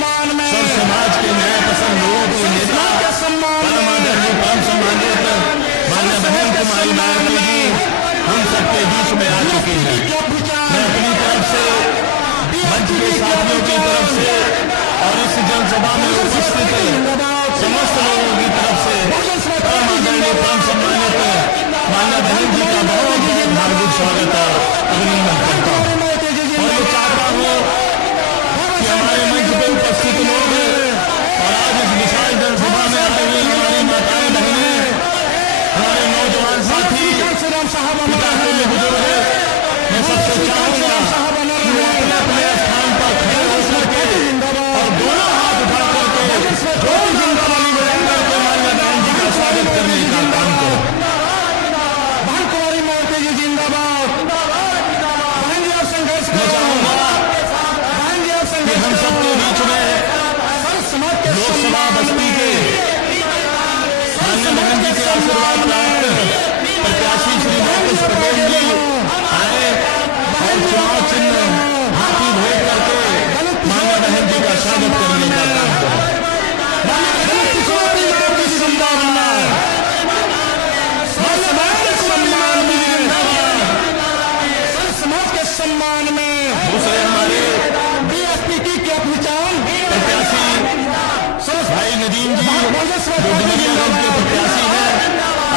सम्मान में सब समाज के न्याय पसंद लोगों को नेता परम आदरणीय परम सम्मानित मान्य बहन कुमारी मायावती जी हम सबके बीच में आ चुकी है। मैं अपनी तरफ से, मंच के साथियों की तरफ से और इस जनसभा में उपस्थित समस्त लोगों की तरफ से परम आदरणीय परम सम्मानित मान्य बहन जी का बहुत बहुत हार्दिक स्वागत और अभिनंदन करता हूँ। और मैं चाहता हूँ कि हमारे मंच पर उपस्थित लोग और आज इस विशाल जनसभा में आए हुए हमारी माताएं बहनें, हमारे नौजवान साथी, पिता है बुजुर्ग, मैं सबसे चाहूंगा कि वो अपने अपने स्थान पर खड़े हो सके और दोनों हाथ उठा करके जोरदार ताली बजा करके मान्य बहन जी का स्वागत करने का काम करो। बहन कुमारी मायावती जी जिंदाबाद। बहन जी आप संघर्ष मैं चाहूंगा बहन जी आप कि संघर्ष हम सबके बीच में लोकसभा बस्ती के मान्य बहन जी के आशीर्वाद प्राप्त प्रत्याशी श्री नौकेश पटेल जी आए और चुनाव चिन्ह हाथी भेंट करके मान्य बहन जी का स्वागत करने का काम करें। समाज के सम्मान में दूसरे हमारे बीएसपी की क्या पहचान प्रत्याशी भाई नदीम जी जो डुमरियागंज के प्रत्याशी हैं,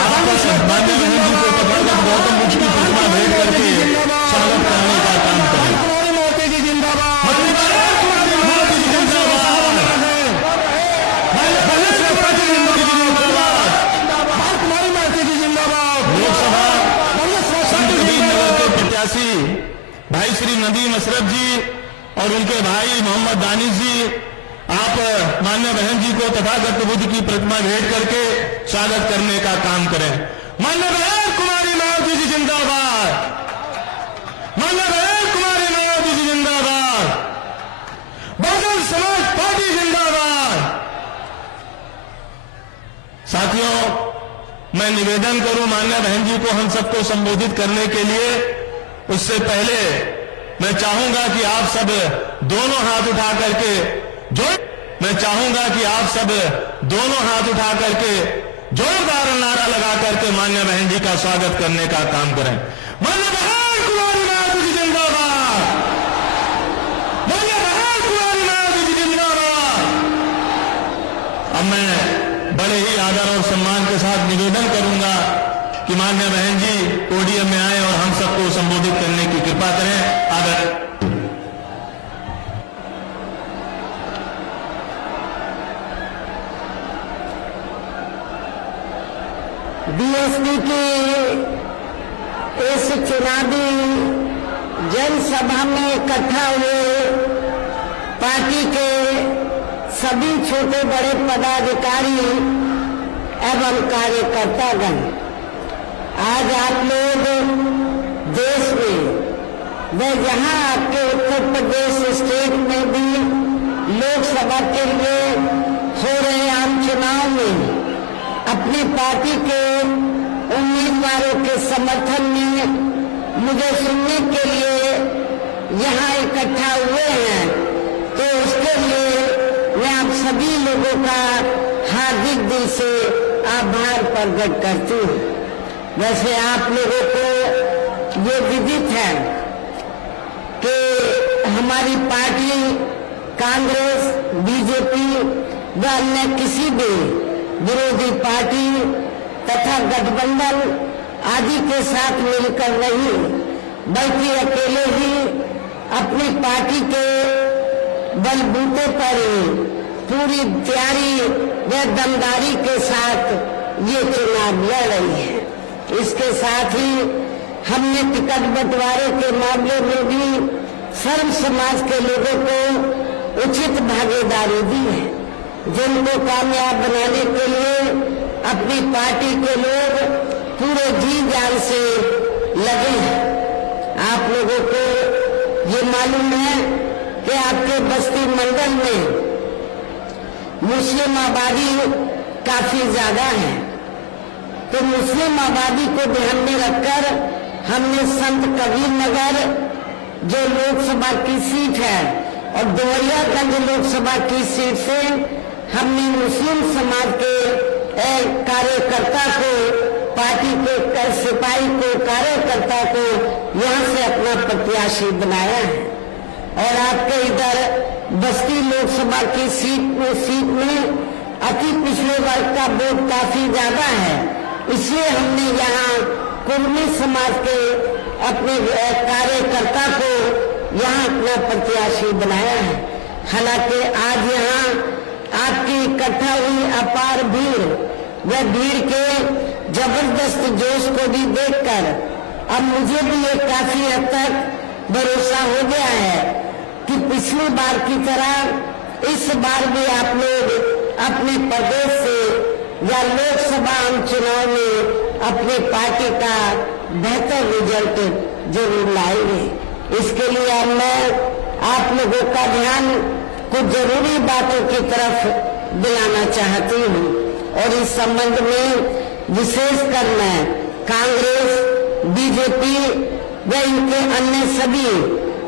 आपको मान्य बहन जी को तथागत गौतम बुद्ध की प्रतिमा भेंट करके स्वागत करने का काम करें। कुमारी मायावती जी जिंदाबाद। कुमारी मायावती जी जिंदाबाद। लोकसभा संत कबीरनगर के प्रत्याशी भाई श्री नदीम अशरफ जी और उनके भाई मोहम्मद दानिश जी, आप मान्य बहन जी को तथागत बुद्ध की प्रतिमा भेंट करके स्वागत करने का काम करें। मान्य बहन कुमारी मायावती जी जिंदाबाद। मान्य बहन कुमारी मायावती जी जिंदाबाद। बहुजन समाज पार्टी जिंदाबाद। साथियों, मैं निवेदन करूं मान्य बहन जी को हम सबको संबोधित करने के लिए, उससे पहले मैं चाहूंगा कि आप सब दोनों हाथ उठा करके जोरदार नारा लगा करके मान्य बहन जी का स्वागत करने का काम करें। मान्य बहन कुमारी मायावती जी जिंदाबाद। मान्य बहन कुमारी मायावती जी जिंदाबाद। अब मैं बड़े ही आदर और सम्मान के साथ निवेदन करूंगा कि मान्य बहन जी पोडियम में आए और हम सबको संबोधित करने की कृपा करें। आदर बीएसपी की इस चुनावी जनसभा में इकट्ठा हुए पार्टी के सभी छोटे बड़े पदाधिकारी एवं कार्यकर्तागण, आज आप लोग देश में व यहाँ आपके उत्तर प्रदेश स्टेट में भी लोकसभा के लिए हो रहे आम चुनाव में अपनी पार्टी के उम्मीदवारों के समर्थन में मुझे सुनने के लिए यहाँ इकट्ठा हुए हैं, तो उसके लिए मैं आप सभी लोगों का हार्दिक दिल से आभार प्रकट करती हूँ। वैसे आप लोगों को ये विदित है कि हमारी पार्टी कांग्रेस, बीजेपी व अन्य किसी भी विरोधी पार्टी तथा गठबंधन आदि के साथ मिलकर नहीं, बल्कि अकेले ही अपनी पार्टी के बलबूते पर पूरी तैयारी व दमदारी के साथ ये चुनाव लड़ रही है। इसके साथ ही हमने टिकट बंटवारे के मामले में भी सर्व समाज के लोगों को उचित भागीदारी दी है, जिनको कामयाब बनाने के लिए अपनी पार्टी के लोग पूरे जी जान से लगे हैं। आप लोगों को ये मालूम है कि आपके बस्ती मंडल में मुस्लिम आबादी काफी ज्यादा है, तो मुस्लिम आबादी को ध्यान में रखकर हमने संत कबीरनगर जो लोकसभा की सीट है और डुमरियागंज लोकसभा की सीट से हमने मुस्लिम समाज के कार्यकर्ता को, पार्टी के सिपाही को, कार्यकर्ता को यहाँ से अपना प्रत्याशी बनाया है। और आपके इधर बस्ती लोकसभा की सीट में अति पिछड़े वर्ग का वोट काफी ज्यादा है, इसलिए हमने यहाँ कुर्मी समाज के अपने कार्यकर्ता को यहाँ अपना प्रत्याशी बनाया है। हालांकि आज यहाँ आपकी इकट्ठा हुई अपार भीड़, वह भीड़ के जबरदस्त जोश को भी देखकर अब मुझे भी एक काफी हद तक भरोसा हो गया है कि पिछली बार की तरह इस बार भी आप लोग अपने प्रदेश से या लोकसभा आम चुनाव में अपनी पार्टी का बेहतर रिजल्ट जरूर लाएंगे। इसके लिए अब मैं आप लोगों का ध्यान कुछ जरूरी बातों की तरफ दिलाना चाहती हूँ और इस संबंध में विशेषकर मैं कांग्रेस, बीजेपी व इनके अन्य सभी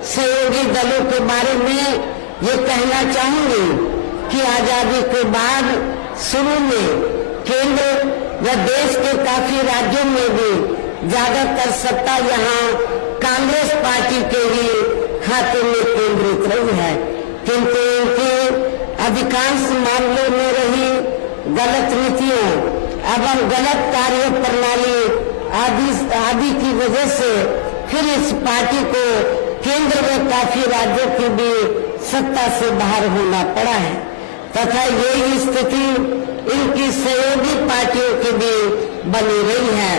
सहयोगी दलों के बारे में ये कहना चाहूंगी कि आजादी के बाद शुरू में केंद्र व देश के काफी राज्यों में भी ज्यादातर सत्ता यहाँ कांग्रेस पार्टी के ही हाथों में केंद्रित रही है, किंतु इनके अधिकांश मामलों में रही गलत नीतियों एवं गलत कार्य प्रणाली आदि की वजह से फिर इस पार्टी को केंद्र में काफी राज्यों की भी सत्ता से बाहर होना पड़ा है तथा यही स्थिति इनकी सहयोगी पार्टियों की भी बनी रही है,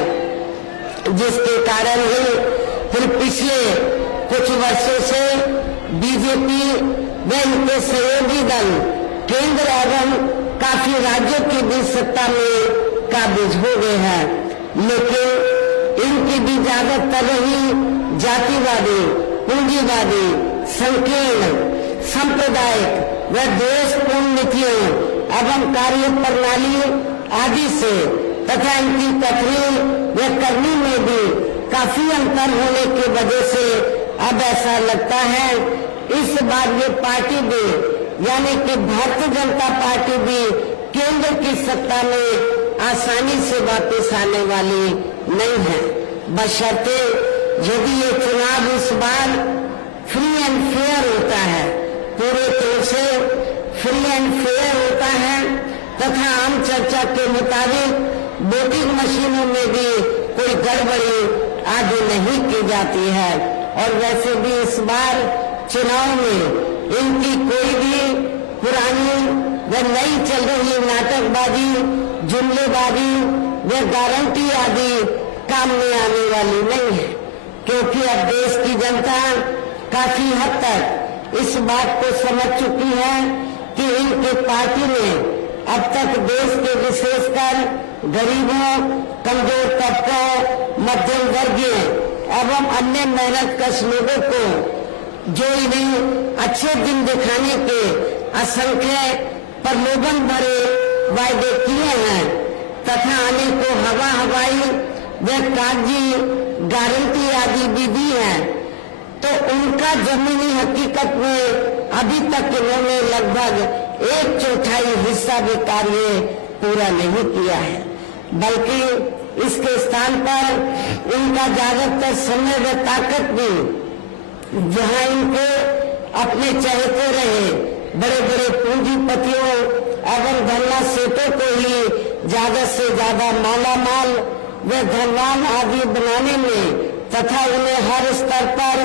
जिसके कारण ही फिर पिछले कुछ वर्षों से बीजेपी व इनके सहयोगी दल केंद्र एवं काफी राज्यों की भी सत्ता में काबिज हो गए हैं, लेकिन इनकी भी ज्यादातर रही जातिवादी, पूंजीवादी, संकीर्ण, सांप्रदायिक व देशपूर्ण नीतियों एवं कार्य प्रणाली आदि से तथा इनकी कथनी व करनी में भी काफी अंतर होने की वजह से अब ऐसा लगता है इस बार ये पार्टी भी यानी कि भारतीय जनता पार्टी भी केंद्र की सत्ता में आसानी से वापस आने वाली नहीं है, बशर्ते यदि ये चुनाव इस बार फ्री एंड फेयर होता है, पूरे तौर से फ्री एंड फेयर होता है तथा आम चर्चा के मुताबिक वोटिंग मशीनों में भी कोई गड़बड़ी आदि नहीं की जाती है और वैसे भी इस बार चुनाव में इनकी कोई भी पुरानी व नई चल रही नाटकबाजी, जुमलेबाजी व गारंटी आदि काम में आने वाली नहीं है, क्योंकि अब देश की जनता काफी हद तक इस बात को समझ चुकी है कि इनकी पार्टी ने अब तक देश के विशेषकर गरीबों, कमजोर तबकों, मध्यम वर्गीय एवं अन्य मेहनतकश लोगों को जो इन्हें अच्छे दिन दिखाने के असंख्य प्रलोभन भरे वायदे किए हैं तथा अनेकों हवाई व कागजी गारंटी आदि भी दी है, तो उनका जमीनी हकीकत में अभी तक इन्होंने लगभग 1/4 हिस्सा भी कार्य पूरा नहीं किया है, बल्कि इसके स्थान पर इनका ज्यादातर समय व ताकत भी जहां इनके अपने चहेते रहे बड़े बड़े पूंजीपतियों एवं धनला सेठों को ही ज्यादा से ज्यादा मालामाल व धनवान आदि बनाने में तथा उन्हें हर स्तर पर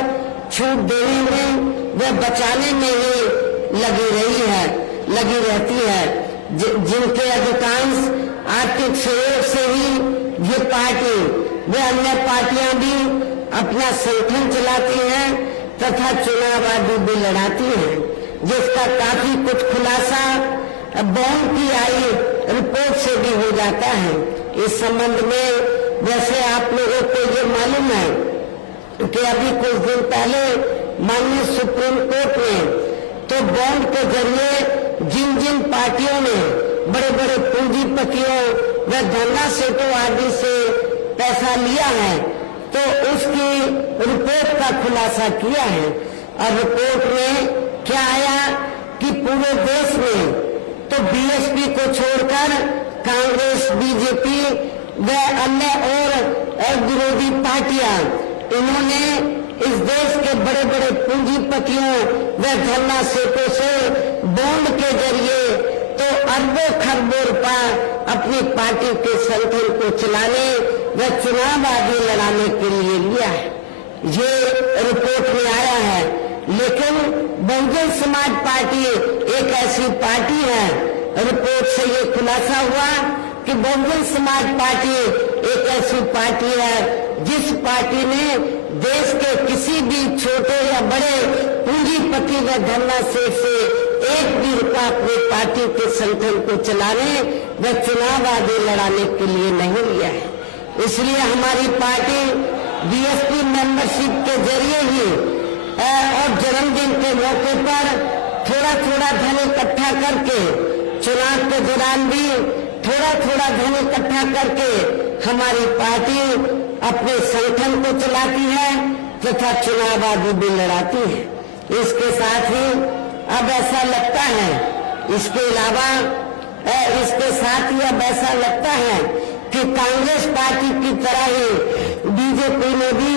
छूट देने में व बचाने में ही लगी रहती है, जिनके अधिकांश आर्थिक सहयोग से ही ये पार्टी व अन्य पार्टियां भी अपना संगठन चलाती हैं तथा चुनाव आदि भी लड़ाती हैं, जिसका काफी कुछ खुलासा बॉन्ड की आई रिपोर्ट से भी हो जाता है। इस संबंध में वैसे आप लोगों को ये मालूम है कि अभी कुछ दिन पहले माननीय सुप्रीम कोर्ट ने तो बॉन्ड के जरिए जिन जिन पार्टियों ने बड़े बड़े पूंजीपतियों व धनला सेठों आदि से पैसा लिया है तो उसकी रिपोर्ट का खुलासा किया है और रिपोर्ट में क्या आया कि पूरे देश में तो बीएसपी को छोड़कर कांग्रेस, बीजेपी व अन्य और विरोधी पार्टियां, इन्होंने इस देश के बड़े बड़े पूंजीपतियों व धरना सेठों से बॉन्ड के जरिए तो अरबों खरबों रुपया अपनी पार्टी के संगठन को चलाने व चुनाव आदि लड़ाने के लिए लिया है। ये रिपोर्ट में आया है। लेकिन बहुजन समाज पार्टी एक ऐसी पार्टी है, रिपोर्ट से ये खुलासा हुआ कि बहुजन समाज पार्टी एक ऐसी पार्टी है जिस पार्टी ने देश के किसी भी छोटे या बड़े पूंजीपति व धरना सेठ से एक भी रुपया अपनी पार्टी के संगठन को चलाने व चुनाव आदि लड़ाने के लिए नहीं लिया है। इसलिए हमारी पार्टी बीएसपी मेंबरशिप के जरिए ही और जन्मदिन के मौके पर थोड़ा थोड़ा धन इकट्ठा करके, चुनाव के दौरान भी थोड़ा थोड़ा धन इकट्ठा करके हमारी पार्टी अपने संगठन को चलाती है तथा चुनाव आदि भी लड़ाती है। इसके साथ ही अब ऐसा लगता है, इसके अलावा इसके साथ ही अब ऐसा लगता है कि कांग्रेस पार्टी की तरह ही बीजेपी ने भी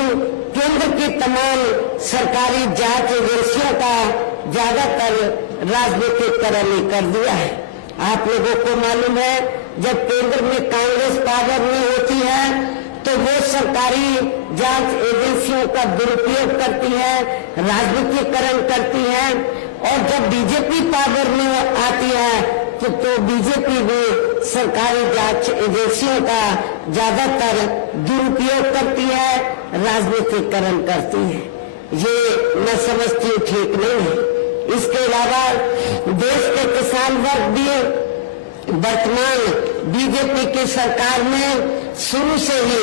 केंद्र की तमाम सरकारी जांच एजेंसियों का ज्यादातर राजनीतिकरण कर दिया है। आप लोगों को मालूम है, जब केंद्र में कांग्रेस पावर में होती है तो वो सरकारी जांच एजेंसियों का दुरुपयोग करती है, राजनीतिकरण करती है, और जब बीजेपी पावर में आती है तो बीजेपी भी सरकारी जांच एजेंसियों का ज्यादातर दुरुपयोग करती है, राजनीतिकरण करती है। ये मैं समझती हूँ ठीक नहीं है। इसके अलावा देश के किसान वर्ग भी वर्तमान बीजेपी की सरकार में शुरू से ही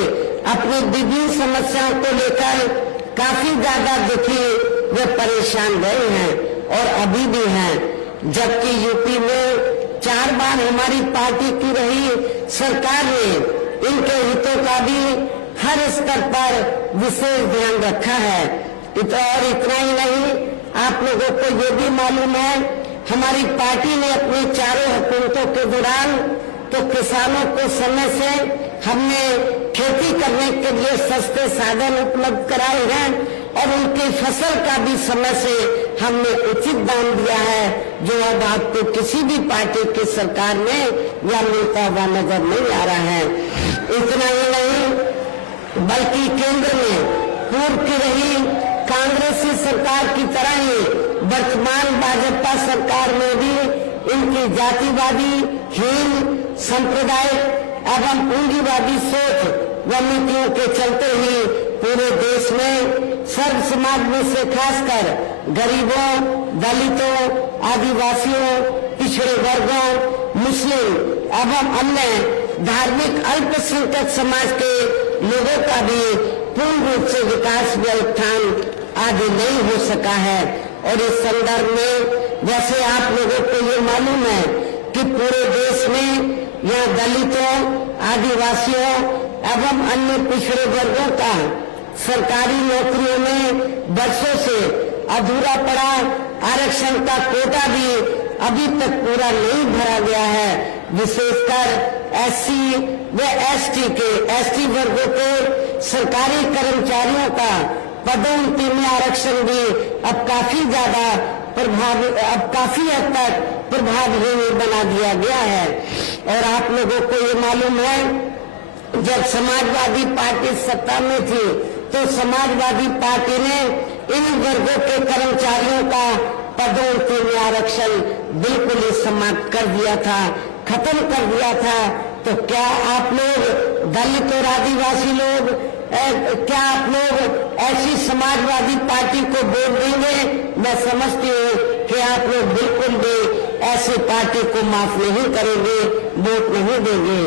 अपनी विभिन्न समस्याओं को लेकर काफी ज्यादा दुखी व परेशान रहे हैं और अभी भी हैं। जबकि यूपी में 4 बार हमारी पार्टी की रही सरकार ने इनके हितों का भी हर स्तर पर विशेष ध्यान रखा है। और इतना ही नहीं, आप लोगों को ये भी मालूम है, हमारी पार्टी ने अपने चारों हुकूमतों के दौरान तो किसानों को समय से हमने खेती करने के लिए सस्ते साधन उपलब्ध कराए हैं और उनकी फसल का भी समय से हमने उचित दाम दिया है, जो अब आपको किसी भी पार्टी की सरकार में या मिलता हुआ नजर नहीं आ रहा है। इतना ही नहीं, बल्कि केंद्र में पूर्व की रही कांग्रेसी सरकार की तरह ही वर्तमान भाजपा सरकार में भी इनकी जातिवादी, हीन, सांप्रदायिक एवं पूंजीवादी सोच व नीतियों के चलते ही पूरे देश में सर्व समाज में से खासकर गरीबों, दलितों, आदिवासियों, पिछड़े वर्गों, मुस्लिम एवं अन्य धार्मिक अल्पसंख्यक समाज के लोगों का भी पूर्ण रूप से विकास व उत्थान आदि नहीं हो सका है। और इस संदर्भ में जैसे आप लोगों को ये मालूम है कि पूरे देश में यहाँ दलितों, आदिवासियों एवं अन्य पिछड़े वर्गों का सरकारी नौकरियों में वर्षों से अधूरा पड़ा आरक्षण का कोटा भी अभी तक पूरा नहीं भरा गया है। विशेषकर एससी व एसटी वर्गों के सरकारी कर्मचारियों का पदोन्नति में आरक्षण भी अब काफी हद तक प्रभावहीन बना दिया गया है। और आप लोगों को ये मालूम है, जब समाजवादी पार्टी सत्ता में थी तो समाजवादी पार्टी ने इन वर्गों के कर्मचारियों का पदोन्नति में आरक्षण बिल्कुल ही समाप्त कर दिया था, खत्म कर दिया था। तो क्या आप लोग दलित और आदिवासी लोग क्या आप लोग ऐसी समाजवादी पार्टी को वोट देंगे? मैं समझती हूँ कि आप लोग बिल्कुल भी ऐसी पार्टी को माफ नहीं करेंगे, वोट नहीं देंगे।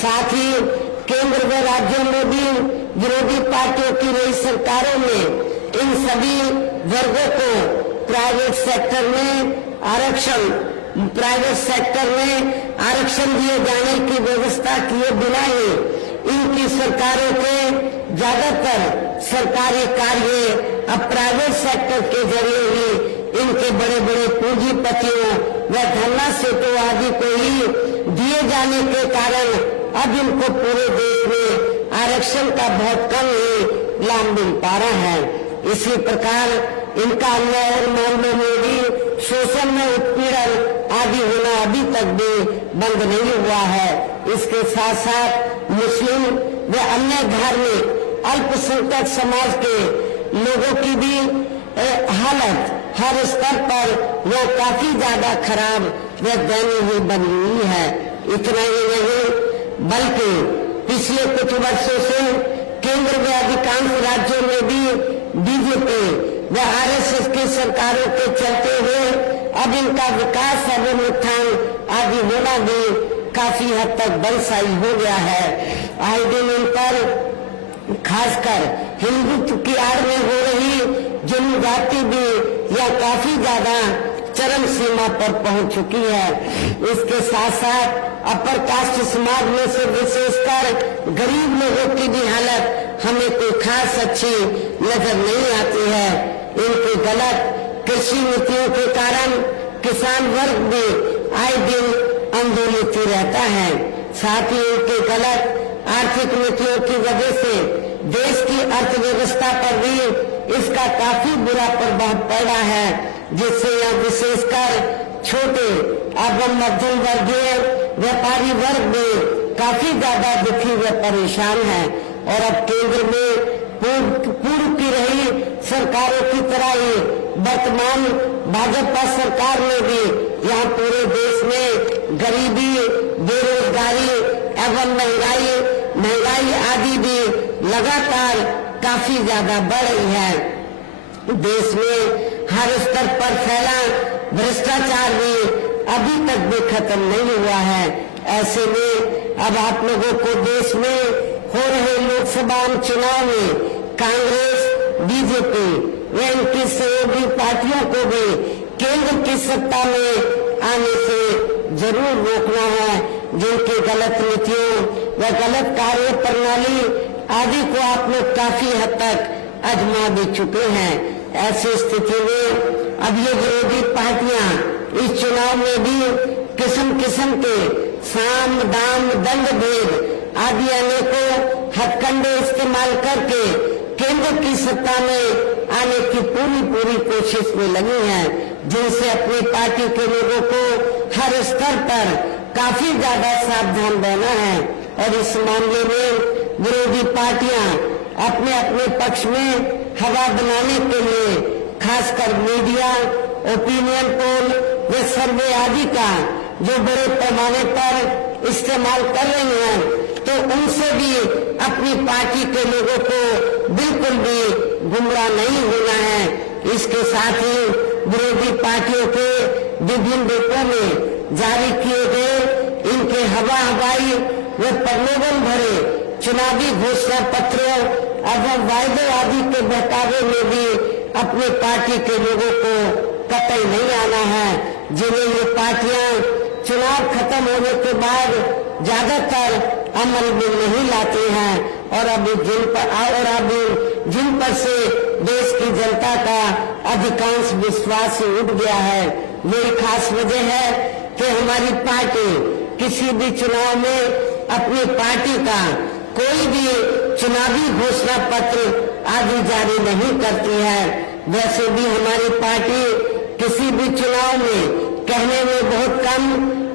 साथ ही केंद्र व राज्यों में भी विरोधी पार्टियों की रही सरकारों में इन सभी वर्गों को प्राइवेट सेक्टर में आरक्षण दिए जाने की व्यवस्था किए बिना ही इनकी सरकारों के ज्यादातर सरकारी कार्य अब प्राइवेट सेक्टर के जरिए ही इनके बड़े बड़े पूंजीपतियों व धन्ना सेठों आदि को ही दिए जाने के कारण अब इनको पूरे देश में आरक्षण का बहुत कम ही लाभ मिल पा रहा है। इसी प्रकार इनका अन्याय और मामलों में भी शोषण में उत्पीड़न आदि होना अभी तक भी बंद नहीं हुआ है। इसके साथ साथ मुस्लिम व अन्य धार्मिक अल्पसंख्यक समाज के लोगों की भी हालत हर स्तर पर वह काफी ज्यादा खराब व दयनीय ही बनी हुई है। इतना ही नहीं बल्कि पिछले कुछ वर्षों से केंद्र व अधिकांश राज्यों में भी बीजेपी व आरएसएस की सरकारों के चलते हुए अब इनका विकास एवं उत्थान आदि होना भी काफी हद तक बलशाली हो गया है। आए दिन इन पर खासकर हिंदुत्व की आड़ में हो रही जुल्म जाति भी यह काफी ज्यादा चरम सीमा पर पहुंच चुकी है। इसके साथ साथ अपर कास्ट समाज में से विशेषकर गरीब लोगों की भी हालत हमें कोई खास अच्छी नजर नहीं आती है। इनकी गलत कृषि नीतियों के कारण किसान वर्ग भी आए दिन आंदोलित रहता है। साथ ही इनके गलत आर्थिक नीतियों की वजह से देश की अर्थव्यवस्था पर भी इसका काफी बुरा प्रभाव पड़ा है, जिससे यह विशेषकर छोटे एवं मध्यम वर्गीय व्यापारी वर्ग भी काफी ज्यादा दुखी व परेशान है। और अब केंद्र में पूर्व की रही सरकारों की तरह ही वर्तमान भाजपा सरकार ने भी यहाँ पूरे देश में गरीबी, बेरोजगारी एवं महंगाई आदि भी लगातार काफी ज्यादा बढ़ रही है। देश में हर स्तर पर फैला भ्रष्टाचार भी अभी तक भी खत्म नहीं हुआ है। ऐसे में अब आप लोगों को देश में हो रहे लोकसभा चुनाव में कांग्रेस, बीजेपी व इनकी सहयोगी पार्टियों को भी केंद्र की सत्ता में आने से जरूर रोकना है। जिनकी गलत नीतियों व गलत कार्य प्रणाली आदि को आप लोग काफी हद तक आजमा भी चुके हैं। ऐसी स्थिति में अब ये विरोधी पार्टियां इस चुनाव में भी किस्म किस्म के साम दाम दंड भेद आदि अनेकों हथकंडे इस्तेमाल करके केंद्र की सत्ता में आने की पूरी कोशिश में लगी है, जिनसे अपनी पार्टी के लोगों को हर स्तर पर काफी ज्यादा सावधान रहना है। और इस मामले में विरोधी पार्टियां अपने अपने पक्ष में हवा बनाने के लिए खासकर मीडिया, ओपिनियन पोल व सर्वे आदि का जो बड़े पैमाने पर इस्तेमाल कर रही हैं, तो उनसे भी अपनी पार्टी के लोगों को बिल्कुल भी गुमराह नहीं होना है। इसके साथ ही विरोधी पार्टियों के विभिन्न रूपों में जारी किए गए इनके हवाई व प्रलोभन भरे चुनावी घोषणा पत्रों एवं वायदे आदि के बहकावे में भी अपनी पार्टी के लोगों को कतई नहीं आना है, जिन्हें ये पार्टियां चुनाव खत्म होने के बाद ज्यादातर अमल में नहीं लाती हैं। और अब जिन पर से देश की जनता का अधिकांश विश्वास उठ गया है, यही खास वजह है कि हमारी पार्टी किसी भी चुनाव में अपनी पार्टी का कोई भी चुनावी घोषणा पत्र आदि जारी नहीं करती है। वैसे भी हमारी पार्टी किसी भी चुनाव में कहने में बहुत कम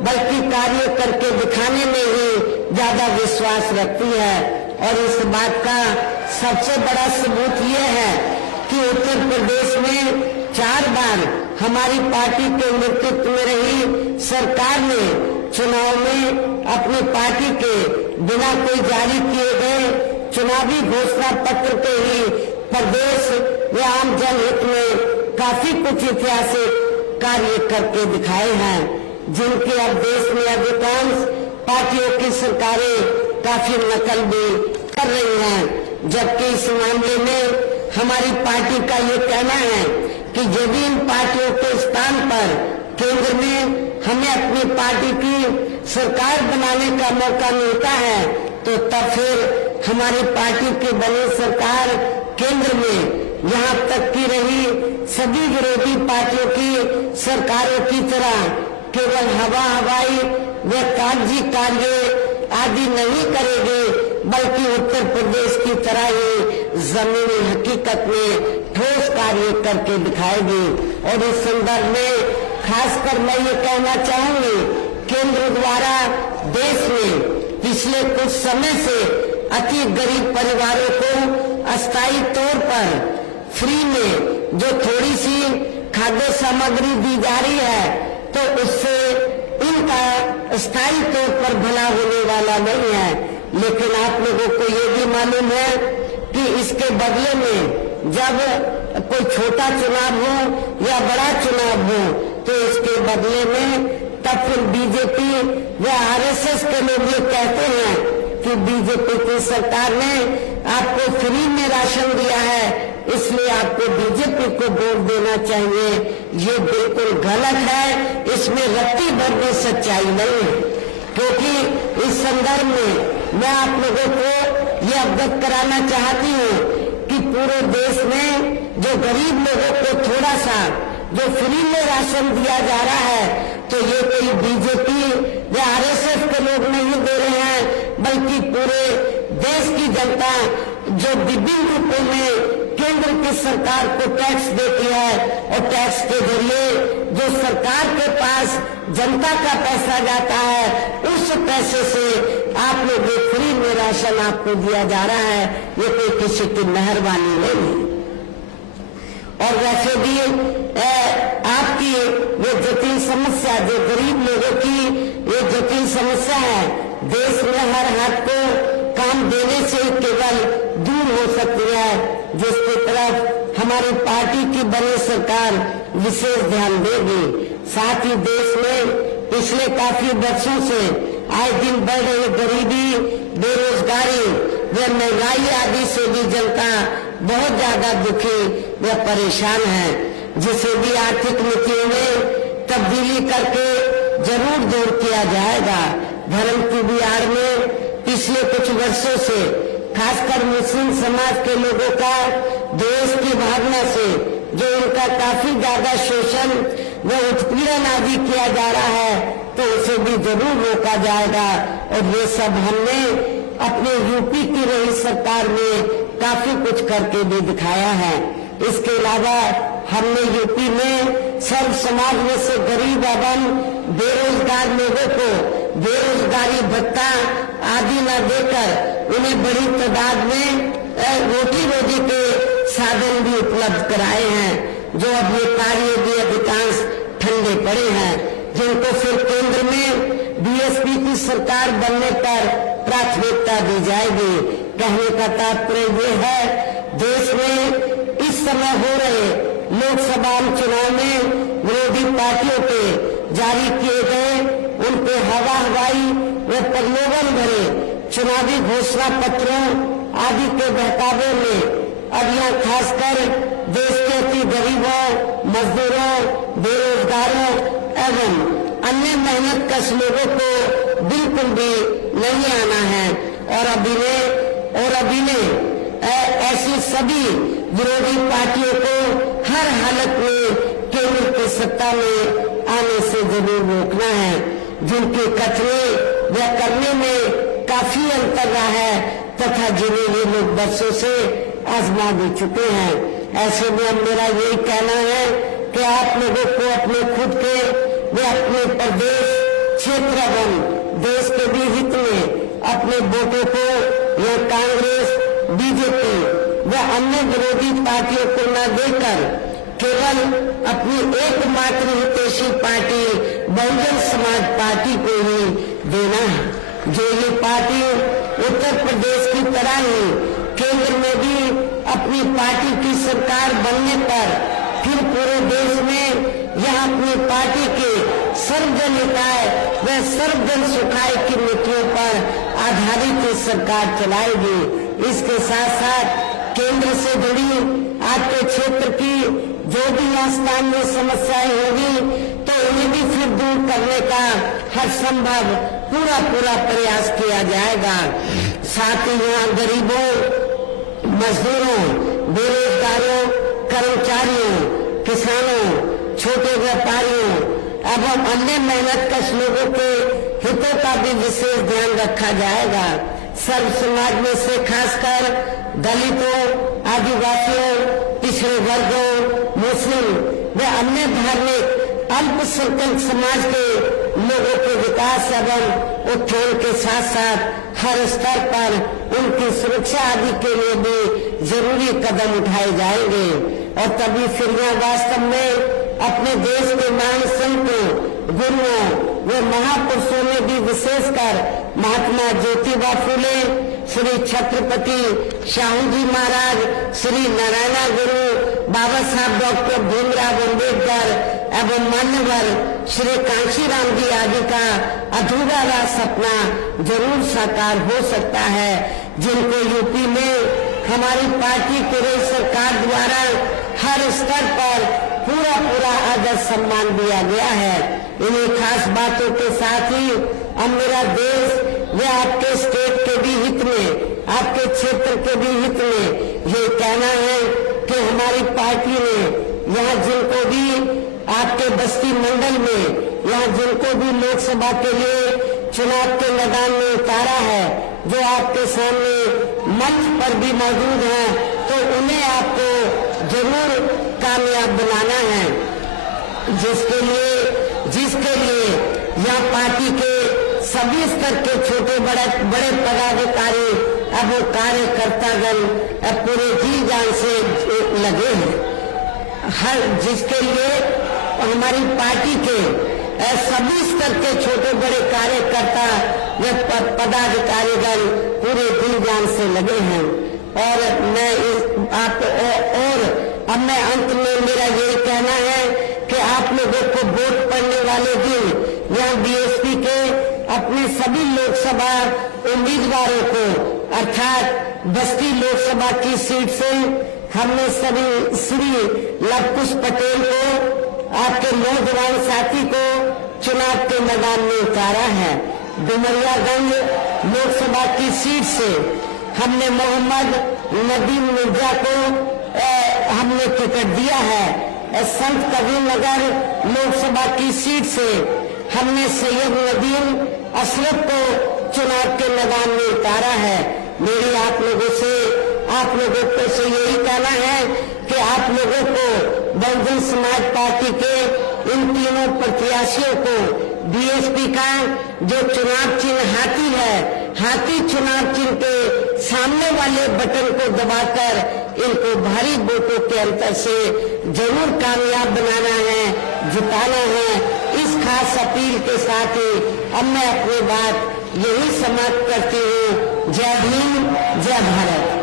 बल्कि कार्य करके दिखाने में ही ज्यादा विश्वास रखती है। और इस बात का सबसे बड़ा सबूत ये है कि उत्तर प्रदेश में 4 बार हमारी पार्टी के नेतृत्व में रही सरकार ने चुनाव में अपनी पार्टी के बिना कोई जारी किए गए चुनावी घोषणा पत्र के ही प्रदेश व आम जनहित में काफी कुछ ऐतिहासिक कार्य करके दिखाए हैं, जिनके अब देश में अधिकांश पार्टियों की सरकारें काफी नकल भी कर रही हैं। जबकि इस मामले में हमारी पार्टी का ये कहना है कि यदि इन पार्टियों के स्थान पर केंद्र में हमें अपनी पार्टी की सरकार बनाने का मौका मिलता है, तो तब फिर हमारी पार्टी की बनी सरकार केंद्र में यहाँ तक की रही सभी विरोधी पार्टियों की सरकारों की तरह केवल हवाई व कागजी कार्य आदि नहीं करेंगे, बल्कि उत्तर प्रदेश की तरह ही जमीनी हकीकत में ठोस कार्य करके दिखाएगी। और इस संदर्भ में खासकर मैं ये कहना चाहूंगी, केंद्र द्वारा देश में पिछले कुछ समय से अति गरीब परिवारों को अस्थायी तौर पर फ्री में जो थोड़ी सी खाद्य सामग्री दी जा रही है, तो उससे इनका स्थायी तौर पर भला होने वाला नहीं है। लेकिन आप लोगों को ये भी मालूम है कि इसके बदले में जब कोई छोटा चुनाव हो या बड़ा चुनाव हो, तो इसके बदले में तब फिर बीजेपी व आरएसएस के लोग ये कहते हैं कि बीजेपी की सरकार ने आपको फ्री में राशन दिया है, इसलिए आपको बीजेपी को वोट देना चाहिए। ये बिल्कुल गलत है, इसमें रत्ती भर भी सच्चाई नहीं है। क्योंकि इस संदर्भ में मैं आप लोगों को ये अवगत कराना चाहती हूँ कि पूरे देश में जो गरीब लोगों को थोड़ा सा जो फ्री में राशन दिया जा रहा है, तो ये कोई बीजेपी या आरएसएस के लोग नहीं दे रहे हैं, बल्कि पूरे देश की जनता जो विभिन्न रूपों में केंद्र की सरकार को टैक्स देती है, और टैक्स के जरिए जो सरकार के पास जनता का पैसा जाता है, उस पैसे से आप लोग फ्री में राशन आपको दिया जा रहा है। ये कोई किसी की मेहरबानी नहीं। और वैसे भी आपकी ये जटिल समस्या, जो गरीब लोगों की ये जटिल समस्या है, देश में हर हाथ को काम देने से केवल दूर हो सकती है, जिसकी तरफ हमारी पार्टी की बनी सरकार विशेष ध्यान देगी। साथ ही देश में पिछले काफी वर्षों से आए दिन बढ़ रही गरीबी, बेरोजगारी व महंगाई आदि से भी जनता बहुत ज्यादा दुखी व परेशान है, जिसे भी आर्थिक नीतियों में तब्दीली करके जरूर दूर किया जाएगा। धर्म की भी आड़ में पिछले कुछ वर्षों से खासकर मुस्लिम समाज के लोगों का देश की भावना से जो उनका काफी ज्यादा शोषण व उत्पीड़न आदि किया जा रहा है, तो उसे भी जरूर रोका जाएगा। और ये सब हमने अपने यूपी की रही सरकार में काफी कुछ करके भी दिखाया है। इसके अलावा हमने यूपी में सर्व समाज में से गरीब एवं बेरोजगार लोगों को बेरोजगारी भत्ता आदि न देकर उन्हें बड़ी तादाद में रोटी रोजी के साधन भी उपलब्ध कराए हैं, जो अब ये कार्य भी अधिकांश ठंडे पड़े हैं, जिनको फिर केंद्र में बीएसपी की सरकार बनने पर प्राथमिकता दी जाएगी। कहने का तात्पर्य ये है, देश में इस समय हो रहे लोकसभा चुनाव में विरोधी पार्टियों के जारी किए गए उनके हवाई व प्रलोभन भरे चुनावी घोषणा पत्रों आदि के बहकावे में अब यहाँ खासकर देश के अति गरीबों, मजदूरों, बेरोजगारों एवं अन्य मेहनतकश लोगों को बिल्कुल भी नहीं आना है। और अभी ने ऐसी सभी विरोधी पार्टियों को हर हालत में केंद्र की सत्ता में आने से जरूर रोकना है, जिनके कथने व करने में काफी अंतर रहा है तथा जिन्हें ये लोग वर्षों से आजमा भी चुके हैं। ऐसे में अब मेरा यही कहना है कि आप लोगों को अपने खुद के व अपने प्रदेश क्षेत्र एवं देश के भी हित में अपने वोटों को या कांग्रेस, बीजेपी व अन्य विरोधी पार्टियों को न देकर केवल अपनी एकमात्र हितैषी पार्टी बहुजन समाज पार्टी को ही देना है, जो ये पार्टी उत्तर प्रदेश की तरह ही केंद्र में भी अपनी पार्टी की सरकार बनने पर फिर पूरे देश में यह अपनी पार्टी के सर्वजन हिताय व सर्वजन सुखाय की नीतियों पर आधारित सरकार चलाएगी। इसके साथ साथ केंद्र से जुड़ी आपके क्षेत्र की जो भी स्थानीय समस्याएं होगी, तो उन्हें भी फिर दूर करने का हर संभव पूरा प्रयास किया जाएगा। साथ ही यहाँ गरीबों, मजदूरों बेरोजगारों, कर्मचारियों, किसानों, छोटे व्यापारियों एवं अन्य मेहनतकश लोगों के हितों का भी विशेष ध्यान रखा जाएगा। सर्व समाज में से खासकर दलितों, आदिवासियों, पिछड़े वर्गों, मुस्लिम व अन्य धार्मिक अल्पसंख्यक समाज के लोगों के विकास एवं उत्थान के साथ साथ हर स्तर पर उनकी सुरक्षा आदि के लिए भी जरूरी कदम उठाए जाएंगे और तभी फिर यहाँ वास्तव में अपने देश के महान संतों, गुरुओं व महापुरुषों ने भी विशेषकर महात्मा ज्योतिबा फुले, श्री छत्रपति शाहू जी महाराज, श्री नारायण गुरु, बाबा साहब डॉक्टर भीमराव अम्बेडकर एवं मान्यवर श्री कांशीराम जी आदि का अधूरा रहा सपना जरूर साकार हो सकता है, जिनको यूपी में हमारी पार्टी की सरकार द्वारा हर स्तर पर पूरा आदर सम्मान दिया गया है। इन्हीं खास बातों के साथ ही अब मेरा देश व आपके स्टेट के भी हित में, आपके क्षेत्र के भी हित में ये कहना है कि हमारी पार्टी ने यहाँ जिनको भी आपके बस्ती मंडल में यहाँ जिनको भी लोकसभा के लिए चुनाव के मैदान में उतारा है, जो आपके सामने मंच पर भी मौजूद हैं, तो उन्हें आपको जरूर कामयाब बनाना है, जिसके लिए यहाँ पार्टी के सभी स्तर के छोटे बड़े पदाधिकारी अब वो कार्यकर्तागण पूरे जी जान से लगे हैं, जिसके लिए हमारी पार्टी के सभी स्तर के छोटे बड़े कार्यकर्ता व पदाधिकारीगण पूरे दिल जान से लगे हैं। और अब मैं अंत में मेरा यही कहना है कि आप लोगों को वोट पड़ने वाले दिन यहाँ बीएसपी के अपने सभी लोकसभा उम्मीदवारों को अर्थात बस्ती लोकसभा की सीट से हमने सभी श्री लवकुश पटेल को, आपके नौजवान साथी को चुनाव के मैदान में उतारा है। डुमरियागंज लोकसभा की सीट से हमने मोहम्मद नदीम मिर्जा को हमने टिकट दिया है। संत कबीर नगर लोकसभा की सीट से हमने सैयद नदीम अशरफ को चुनाव के मैदान में उतारा है। मेरी आप लोगों से यही कहना है कि आप लोगों को बहुजन समाज पार्टी के इन तीनों प्रत्याशियों को बीएसपी का जो चुनाव चिन्ह हाथी है, हाथी चुनाव चिन्ह के सामने वाले बटन को दबाकर इनको भारी वोटों के अंतर से जरूर कामयाब बनाना है, जिताना है। इस खास अपील के साथ ही अब मैं अपनी बात यही समाप्त करती हूँ। जय भीम, जय भारत।